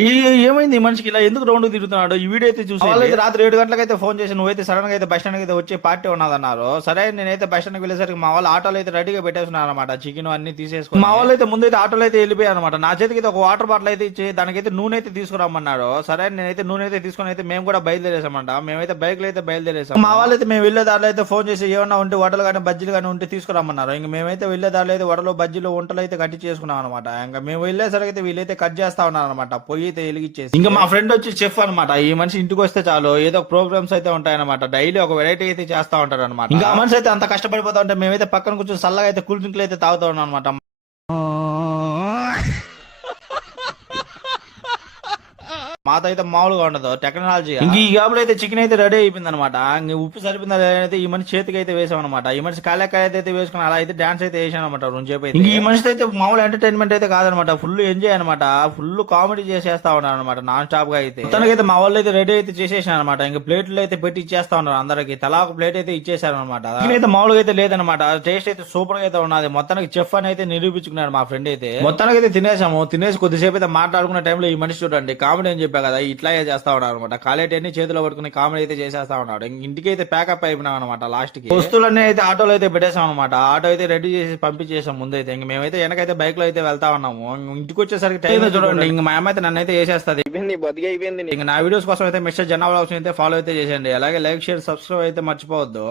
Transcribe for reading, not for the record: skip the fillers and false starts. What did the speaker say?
ఈ ఏమైంది ఈ మనిషికి ఇలా ఎందుకు రౌండ్ తిరుగుతున్నాడు? ఈ వీడియో అయితే చూసి వాళ్ళైతే రాత్రి 7 గంటలకైతే ఫోన్ చేసి నువ్వైతే సడన్ గా అయితే బస్ స్టాండ్ అయితే వచ్చే పార్టీ ఉన్నదన్నారు. సరే నేనైతే బస్ స్టాండ్ వెళ్ళేసరికి మా వాళ్ళు ఆటోలో అయితే రెడీగా పెట్టేస్తున్నారు అనమాట. చికెన్ అన్ని తీసేసుకుని మా వాళ్ళు అయితే ముందైతే ఆటోలో అయితే వెళ్ళిపోయారు అనమాట. నా చేతికి అయితే ఒక వాటర్ బాటిల్ అయితే ఇచ్చి దానికైతే నూనె అయితే తీసుకురమ్మన్నారు. సరే నేనైతే నూనె అయితే తీసుకుని అయితే మేము కూడా బయలుదేరేసామంట. మేమైతే బైక్ లో అయితే బయలుదేరేసాం. మా వాళ్ళు అయితే మేము వెళ్లే దారిలో అయితే ఫోన్ చేసి ఏమన్నా ఉంటే వడలు కానీ బజ్జీలు కానీ ఉంటే తీసుకురమ్మన్నారు. ఇంక మేమైతే వెళ్లే దారిలో అయితే వడలు బజ్జీలు వంటలు అయితే కట్టి చేసుకున్నాం అనమాట. ఇంకా మేము వెళ్ళేసరికి అయితే వీళ్ళైతే కట్ చేస్తా ఉన్నారు అనమాట. పొయ్యి అయితే వెలిగించేసి ఇంకా మా ఫ్రెండ్ వచ్చి చెఫ్ అనమాట. ఈ మనిషి ఇంటికి వస్తే చాలు ఏదో ప్రోగ్రామ్స్ అయితే ఉంటాయన్నమాట. డైలీ ఒక వెరైటీ అయితే చేస్తా ఉంటారు అనమాట. ఇంకా ఆ మనిషి అయితే అంత కష్టపడిపోతా ఉంటే మేమైతే పక్కన కూర్చొని చల్లగా అయితే కూల్ డ్రింక్లు అయితే తాగుతా ఉన్నాం అనమాట. మాతో అయితే మామూలుగా ఉండదు టెక్నాలజీ. ఇంక ఈ గ్యాప్ లో అయితే చికెన్ అయితే రెడీ అయిపోయింది అనమాట. ఉప్పు సరిపోయిందా అయితే ఈ మనిషి చేతికి అయితే వేసాం అనమాట. ఈ మనిషి కాలేకాయ అయితే వేసుకుని అలా అయితే డాన్స్ అయితే వేసాను అనమాట. రెండు చేపు అయితే ఈ మనిషి అయితే మామూలు ఎంటర్టైన్మెంట్ అయితే కాదనమాట. ఫుల్ ఎంజాయ్ అనమాట. ఫుల్ కామెడీ చేసేస్తా ఉన్నారు అనమాట నాన్ స్టాప్ గా అయితే. తనకైతే మా వాళ్ళు అయితే రెడీ అయితే చేసేసాను అనమాట. ఇంకా ప్లేట్లు అయితే పెట్టి ఇచ్చేస్తా ఉన్నారు అందరికి. తలా ఒక ప్లేట్ అయితే ఇచ్చేసారు అనమాట. అయితే మామూలుగా అయితే లేదనమాట. టేస్ట్ అయితే సూపర్ గా అయితే ఉన్నది. మొత్తానికి చెఫ్ అని అయితే నిరూపించుకున్నాడు మా ఫ్రెండ్ అయితే. మొత్తానికి అయితే తినేసాము. తినేసి కొద్దిసేపు అయితే మాట్లాడుకున్న టైంలో ఈ మనిషి చూడండి కామెడీ అని చెప్పా కదా ఇట్లాగే చేస్తా ఉన్నాడు అనమాట. కాలేటన్ని చేతిలో పట్టుకుని కామెడీ అయితే చేసేస్తా ఉన్నాడు. ఇంటికి అయితే ప్యాకప్ అయిపోయినాం అనమాట. లాస్ట్ కి వస్తువులన్నీ అయితే ఆటోలో అయితే పెట్టేసాం అనమాట. ఆటో అయితే రెడీ చేసి పంపించేసాం ముందైతే. ఇంక మేమైతే వెనకైతే బైక్ లో అయితే వెళ్తా ఉన్నాము. ఇంటికి వచ్చేసరికి టైం చూడండి. ఇంక మా అమ్మ అయితే నన్ను అయితే చేసేస్తుంది. ఇంక నా వీడియోస్ కోసం అయితే మిస్టర్ జనాభా అయితే ఫాలో అయితే చేసేయండి. అలాగే లైక్ షేర్ సబ్స్క్రైబ్ అయితే మర్చిపోవద్దు.